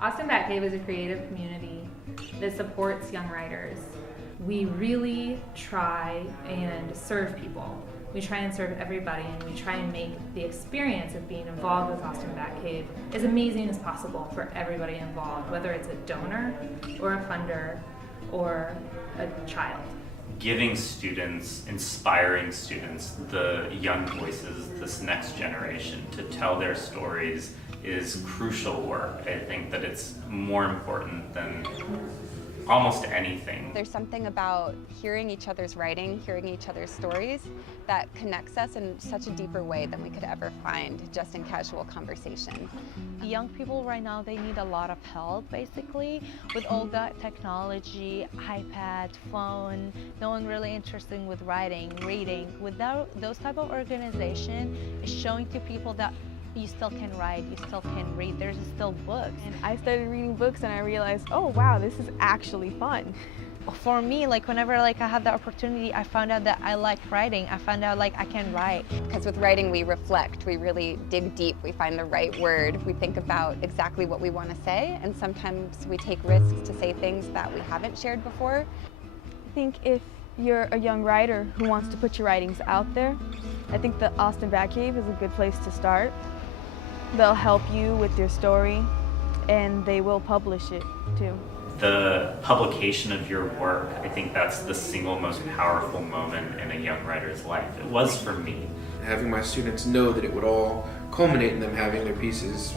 Austin Batcave is a creative community that supports young writers. We really try and serve people. We try and serve everybody, and we try and make the experience of being involved with Austin Batcave as amazing as possible for everybody involved, whether it's a donor or a funder or a child. Giving students, inspiring students, the young voices, this next generation, to tell their stories is crucial work. I think that it's more important than almost anything. There's something about hearing each other's writing, hearing each other's stories that connects us in such a deeper way than we could ever find just in casual conversation. Young people right now, they need a lot of help basically with all that technology, iPad, phone, no one really interested with writing, reading. Without those type of organization, is showing to people that you still can write, you still can read, there's still books. And I started reading books and I realized, oh wow, this is actually fun. For me, whenever I had the opportunity, I found out that I like writing. I found out I can write. Because with writing we reflect, we really dig deep, we find the right word, we think about exactly what we want to say, and sometimes we take risks to say things that we haven't shared before. I think if you're a young writer who wants to put your writings out there, I think the Austin Batcave is a good place to start. They'll help you with your story, and they will publish it too. The publication of your work, I think that's the single most powerful moment in a young writer's life. It was for me. Having my students know that it would all culminate in them having their pieces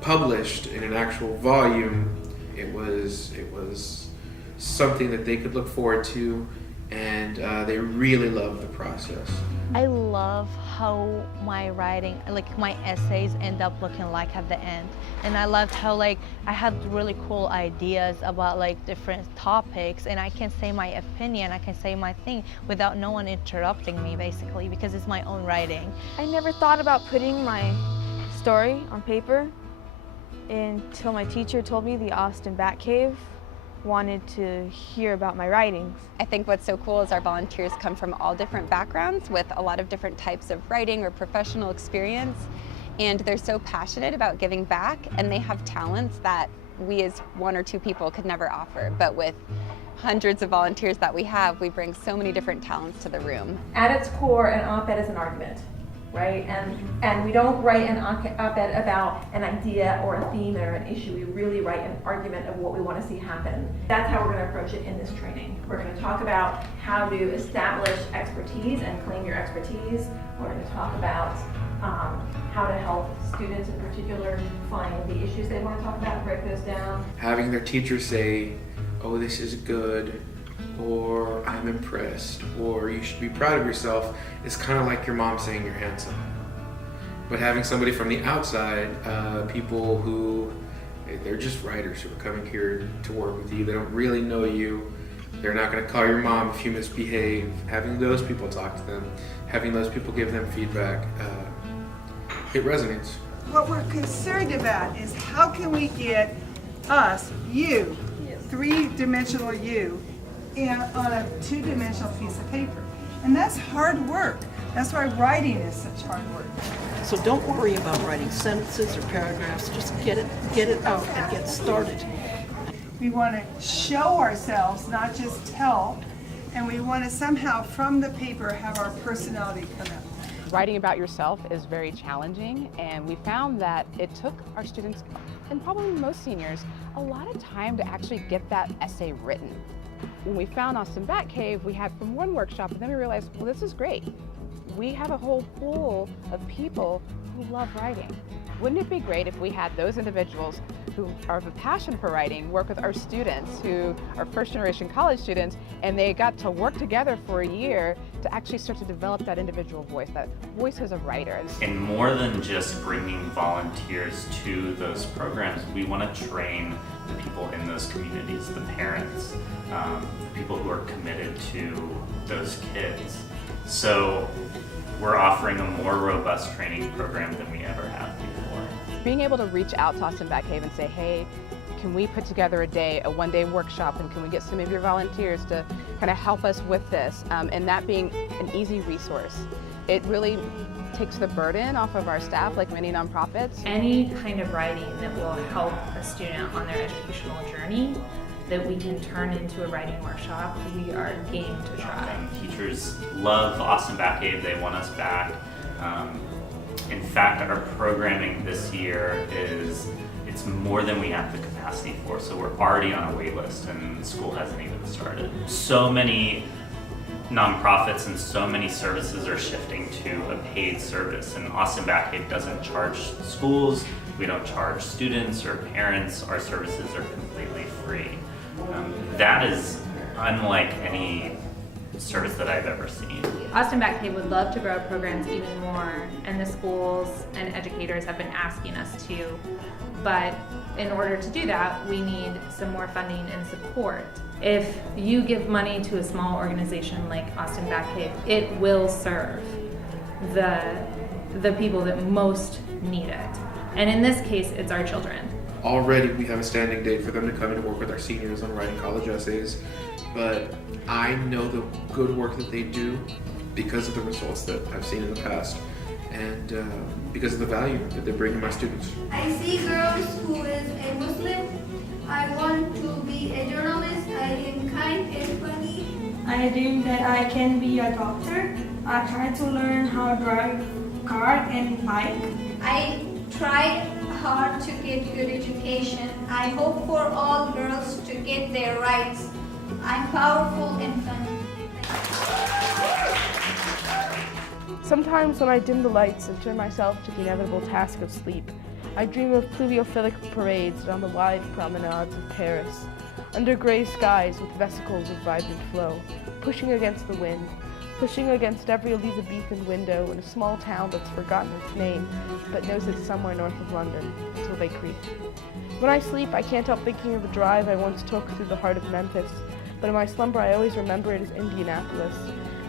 published in an actual volume, it was something that they could look forward to, and they really loved the process. I love how my writing, my essays end up looking like at the end. And I loved how I had really cool ideas about different topics, and I can say my opinion, I can say my thing without no one interrupting me basically, because it's my own writing. I never thought about putting my story on paper until my teacher told me the Austin Batcave wanted to hear about my writings. I think what's so cool is our volunteers come from all different backgrounds with a lot of different types of writing or professional experience, and they're so passionate about giving back, and they have talents that we as one or two people could never offer. But with hundreds of volunteers that we have, we bring so many different talents to the room. At its core, an op-ed is an argument, right? And we don't write an op-ed about an idea or a theme or an issue. We really write an argument of what we want to see happen. That's how we're going to approach it in this training. We're going to talk about how to establish expertise and claim your expertise. We're going to talk about how to help students in particular find the issues they want to talk about and break those down. Having their teacher say, oh, this is good, or I'm impressed, or you should be proud of yourself, is kind of like your mom saying you're handsome. But having somebody from the outside, people who, they're just writers who are coming here to work with you, they don't really know you, they're not going to call your mom if you misbehave, having those people talk to them, having those people give them feedback, it resonates. What we're concerned about is how can we get us, you, three-dimensional you, on a two-dimensional piece of paper. And that's hard work. That's why writing is such hard work. So don't worry about writing sentences or paragraphs, just get it out and get started. We want to show ourselves, not just tell, and we want to somehow from the paper have our personality come out. Writing about yourself is very challenging, and we found that it took our students, and probably most seniors, a lot of time to actually get that essay written. When we found Austin Batcave, we had from one workshop, and then we realized, well, this is great. We have a whole pool of people who love writing. Wouldn't it be great if we had those individuals who have a passion for writing work with our students who are first-generation college students, and they got to work together for a year to actually start to develop that individual voice, that voice as a writer. And more than just bringing volunteers to those programs, we want to train the people in those communities, the parents, the people who are committed to those kids. So we're offering a more robust training program than we ever have before. Being able to reach out to Austin Batcave and say, hey, can we put together a one-day workshop, and can we get some of your volunteers to kind of help us with this, and that being an easy resource. It really takes the burden off of our staff, like many nonprofits. Any kind of writing that will help a student on their educational journey that we can turn into a writing workshop, we are game to try. Teachers love Austin Back Cave, they want us back. In fact, our programming this year it's more than we have the capacity for, so we're already on a wait list and school hasn't even started. So many nonprofits and so many services are shifting to a paid service, and Austin Back Cave doesn't charge schools, we don't charge students or parents, our services are completely free. That is unlike any service that I've ever seen. Austin Back Cave would love to grow programs even more, and the schools and educators have been asking us to, but in order to do that, we need some more funding and support. If you give money to a small organization like Austin Back Cave, it will serve the people that most need it. And in this case, it's our children. Already we have a standing date for them to come in and work with our seniors on writing college essays, but I know the good work that they do because of the results that I've seen in the past, and because of the value that they bring to my students. I see girls who is a Muslim. I want to be a journalist. I am kind and funny. I dream that I can be a doctor. I try to learn how to drive car and bike. I try hard to get good education. I hope for all girls to get their rights. I'm powerful and funny. Sometimes when I dim the lights and turn myself to the inevitable task of sleep, I dream of pluviophilic parades down the wide promenades of Paris, under gray skies with vesicles of vibrant flow, pushing against the wind, pushing against every Elizabethan window in a small town that's forgotten its name, but knows it's somewhere north of London, until they creak. When I sleep, I can't help thinking of the drive I once took through the heart of Memphis, but in my slumber I always remember it as Indianapolis.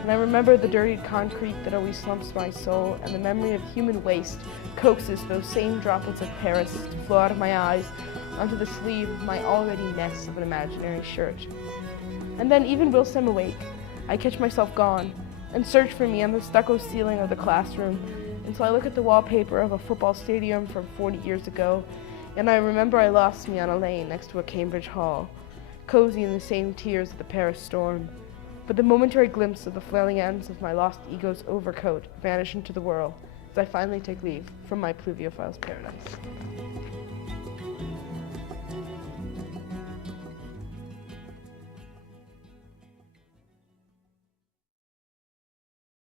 And I remember the dirtied concrete that always slumps my soul, and the memory of human waste coaxes those same droplets of Paris to flow out of my eyes onto the sleeve of my already mess of an imaginary shirt. And then even whilst I'm awake, I catch myself gone and search for me on the stucco ceiling of the classroom until I look at the wallpaper of a football stadium from 40 years ago, and I remember I lost me on a lane next to a Cambridge hall, cozy in the same tears of the Paris storm. But the momentary glimpse of the flailing ends of my lost ego's overcoat vanish into the whirl as I finally take leave from my pluviophile's paradise.